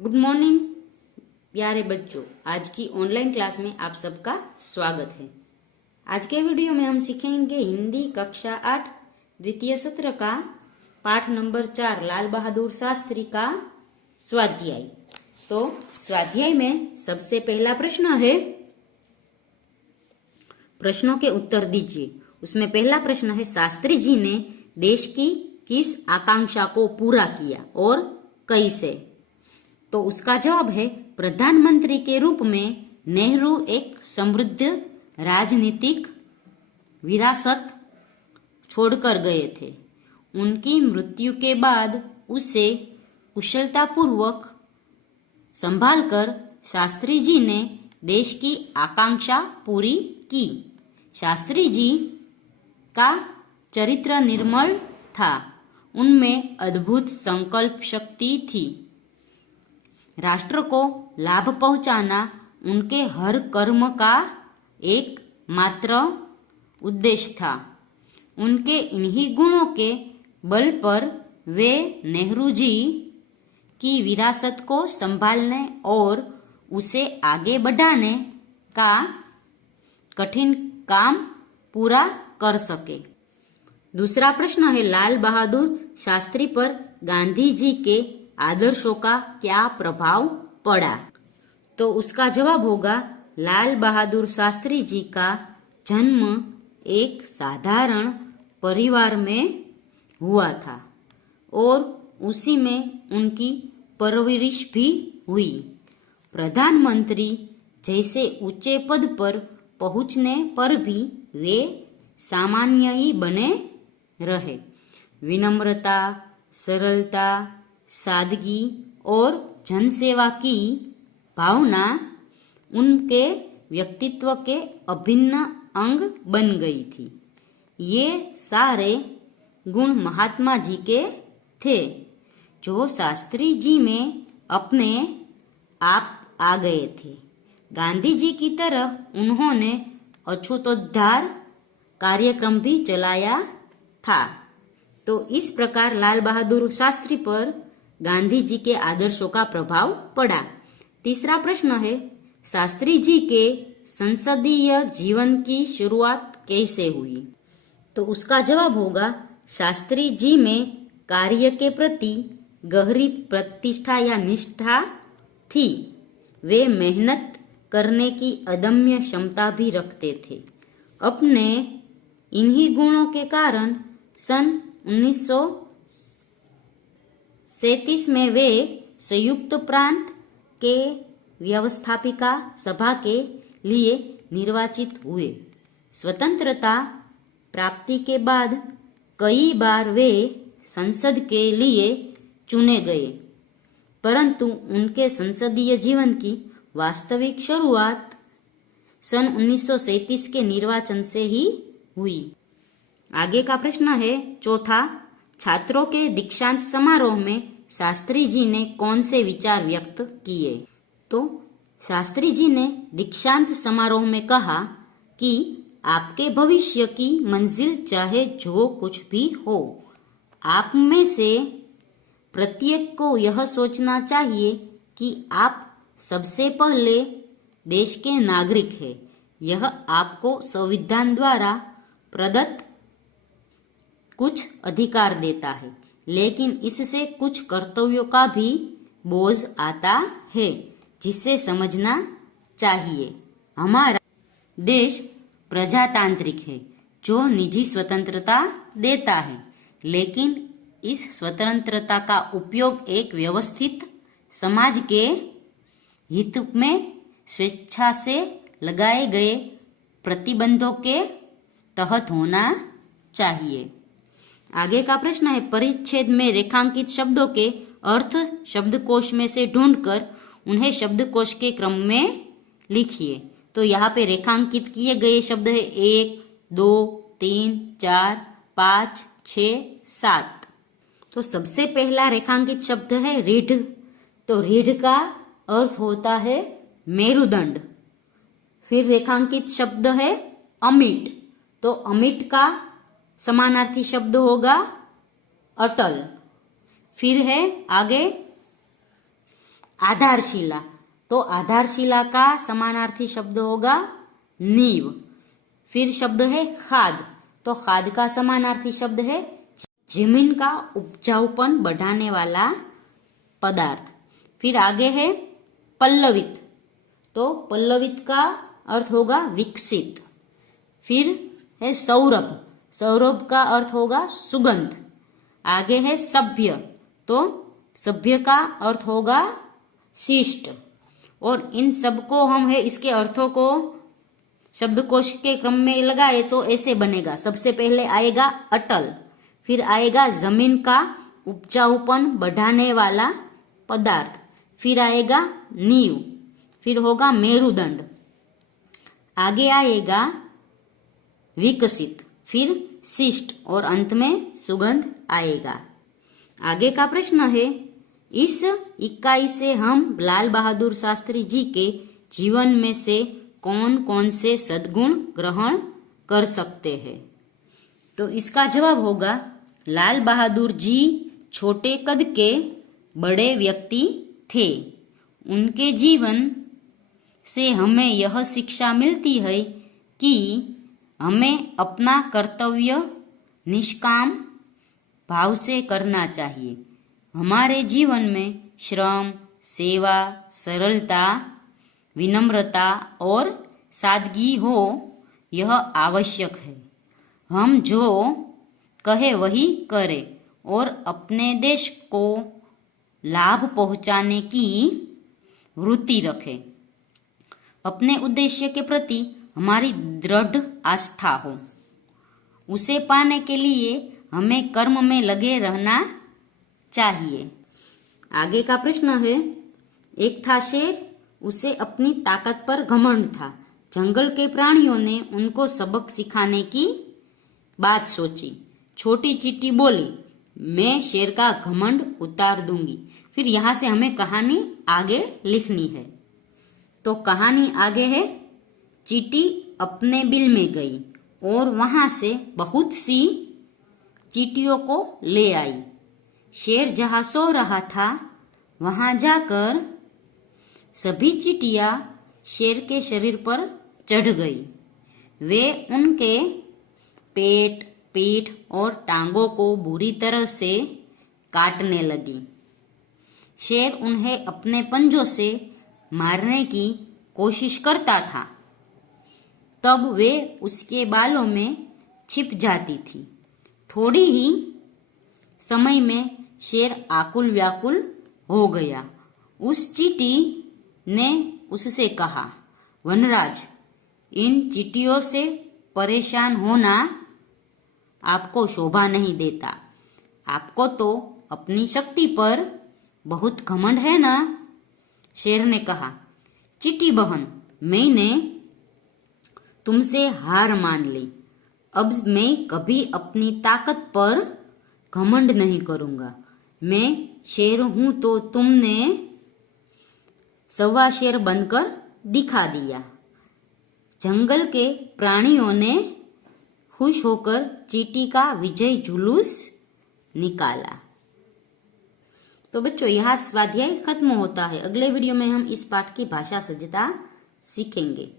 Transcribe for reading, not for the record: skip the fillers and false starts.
Good morning प्यारे बच्चों। आज की ऑनलाइन क्लास में आप सबका स्वागत है। आज के वीडियो में हम सीखेंगे हिंदी कक्षा 8 द्वितीय सत्र का पाठ नंबर 4 लाल बहादुर शास्त्री का स्वाध्याय। तो स्वाध्याय में सबसे पहला प्रश्न है, प्रश्नों के उत्तर दीजिए। उसमें पहला प्रश्न है, शास्त्री जी ने देश की किस आकांक्षा को पूरा किया और कैसे? तो उसका जवाब है, प्रधानमंत्री के रूप में नेहरू एक समृद्ध राजनीतिक विरासत छोड़कर गए थे। उनकी मृत्यु के बाद उसे कुशलतापूर्वक संभालकर शास्त्री जी ने देश की आकांक्षा पूरी की। शास्त्री जी का चरित्र निर्मल था, उनमें अद्भुत संकल्प शक्ति थी। राष्ट्र को लाभ पहुंचाना उनके हर कर्म का एक मात्र उद्देश्य था। उनके इन्हीं गुणों के बल पर वे नेहरू जी की विरासत को संभालने और उसे आगे बढ़ाने का कठिन काम पूरा कर सके। दूसरा प्रश्न है, लाल बहादुर शास्त्री पर गांधी जी के आदर्शों का क्या प्रभाव पड़ा? तो उसका जवाब होगा, लाल बहादुर शास्त्री जी का जन्म एक साधारण परिवार में हुआ था और उसी में उनकी परवरिश भी हुई। प्रधानमंत्री जैसे ऊंचे पद पर पहुंचने पर भी वे सामान्य ही बने रहे। विनम्रता, सरलता, सादगी और जनसेवा की भावना उनके व्यक्तित्व के अभिन्न अंग बन गई थी। ये सारे गुण महात्मा जी के थे, जो शास्त्री जी में अपने आप आ गए थे। गांधी जी की तरह उन्होंने अछूतोद्धार कार्यक्रम भी चलाया था। तो इस प्रकार लाल बहादुर शास्त्री पर गांधी जी के आदर्शों का प्रभाव पड़ा। तीसरा प्रश्न है, शास्त्री जी के संसदीय जीवन की शुरुआत कैसे हुई? तो उसका जवाब होगा, शास्त्री जी में कार्य के प्रति गहरी प्रतिष्ठा या निष्ठा थी। वे मेहनत करने की अदम्य क्षमता भी रखते थे। अपने इन्हीं गुणों के कारण सन 1937 में वे संयुक्त प्रांत के व्यवस्थापिका सभा के लिए निर्वाचित हुए। स्वतंत्रता प्राप्ति के बाद कई बार वे संसद के लिए चुने गए, परंतु उनके संसदीय जीवन की वास्तविक शुरुआत सन 1937 के निर्वाचन से ही हुई। आगे का प्रश्न है, चौथा, छात्रों के दीक्षांत समारोह में शास्त्री जी ने कौन से विचार व्यक्त किए? तो शास्त्री जी ने दीक्षांत समारोह में कहा कि आपके भविष्य की मंजिल चाहे जो कुछ भी हो, आप में से प्रत्येक को यह सोचना चाहिए कि आप सबसे पहले देश के नागरिक हैं। यह आपको संविधान द्वारा प्रदत्त कुछ अधिकार देता है, लेकिन इससे कुछ कर्तव्यों का भी बोझ आता है, जिसे समझना चाहिए। हमारा देश प्रजातांत्रिक है, जो निजी स्वतंत्रता देता है, लेकिन इस स्वतंत्रता का उपयोग एक व्यवस्थित समाज के हित में स्वेच्छा से लगाए गए प्रतिबंधों के तहत होना चाहिए। आगे का प्रश्न है, परिच्छेद में रेखांकित शब्दों के अर्थ शब्दकोश में से ढूंढकर उन्हें शब्दकोश के क्रम में लिखिए। तो यहाँ पे रेखांकित किए गए शब्द है 1, 2, 3, 4, 5, 6, 7। तो सबसे पहला रेखांकित शब्द है रीढ़। तो रीढ़ का अर्थ होता है मेरुदंड। फिर रेखांकित शब्द है अमिट। तो अमिट का समानार्थी शब्द होगा अटल। फिर है आगे आधारशिला, तो आधारशिला का समानार्थी शब्द होगा नींव। फिर शब्द है खाद, तो खाद का समानार्थी शब्द है जमीन का उपजाऊपन बढ़ाने वाला पदार्थ। फिर आगे है पल्लवित, तो पल्लवित का अर्थ होगा विकसित। फिर है सौरभ, सौरभ का अर्थ होगा सुगंध। आगे है सभ्य, तो सभ्य का अर्थ होगा शिष्ट। और इन सबको हम है इसके अर्थों को शब्दकोश के क्रम में लगाए तो ऐसे बनेगा। सबसे पहले आएगा अटल, फिर आएगा जमीन का उपजाऊपन बढ़ाने वाला पदार्थ, फिर आएगा नींव, फिर होगा मेरुदंड, आगे आएगा विकसित, फिर शिष्ट और अंत में सुगंध आएगा। आगे का प्रश्न है, इस इकाई से हम लाल बहादुर शास्त्री जी के जीवन में से कौन कौन से सद्गुण ग्रहण कर सकते हैं? तो इसका जवाब होगा, लाल बहादुर जी छोटे कद के बड़े व्यक्ति थे। उनके जीवन से हमें यह शिक्षा मिलती है कि हमें अपना कर्तव्य निष्काम भाव से करना चाहिए। हमारे जीवन में श्रम, सेवा, सरलता, विनम्रता और सादगी हो, यह आवश्यक है। हम जो कहे वही करें और अपने देश को लाभ पहुंचाने की वृत्ति रखें। अपने उद्देश्य के प्रति हमारी दृढ़ आस्था हो। उसे पाने के लिए हमें कर्म में लगे रहना चाहिए। आगे का प्रश्न है, एक था शेर, उसे अपनी ताकत पर घमंड था। जंगल के प्राणियों ने उनको सबक सिखाने की बात सोची। छोटी चींटी बोली, मैं शेर का घमंड उतार दूंगी। फिर यहां से हमें कहानी आगे लिखनी है। तो कहानी आगे है, चींटी अपने बिल में गई और वहां से बहुत सी चींटियों को ले आई। शेर जहां सो रहा था वहां जाकर सभी चींटियां शेर के शरीर पर चढ़ गई। वे उनके पेट, पीठ और टांगों को बुरी तरह से काटने लगी। शेर उन्हें अपने पंजों से मारने की कोशिश करता था, तब वे उसके बालों में छिप जाती थी। थोड़ी ही समय में शेर आकुल व्याकुल हो गया। उस चींटी ने उससे कहा, वनराज, इन चींटियों से परेशान होना आपको शोभा नहीं देता। आपको तो अपनी शक्ति पर बहुत घमंड है ना? शेर ने कहा, चींटी बहन, मैंने तुमसे हार मान ली। अब मैं कभी अपनी ताकत पर घमंड नहीं करूंगा। मैं शेर हूं तो तुमने सवा शेर बनकर दिखा दिया। जंगल के प्राणियों ने खुश होकर चींटी का विजय जुलूस निकाला। तो बच्चों, यहाँ स्वाध्याय खत्म होता है। अगले वीडियो में हम इस पाठ की भाषा सज्जता सीखेंगे।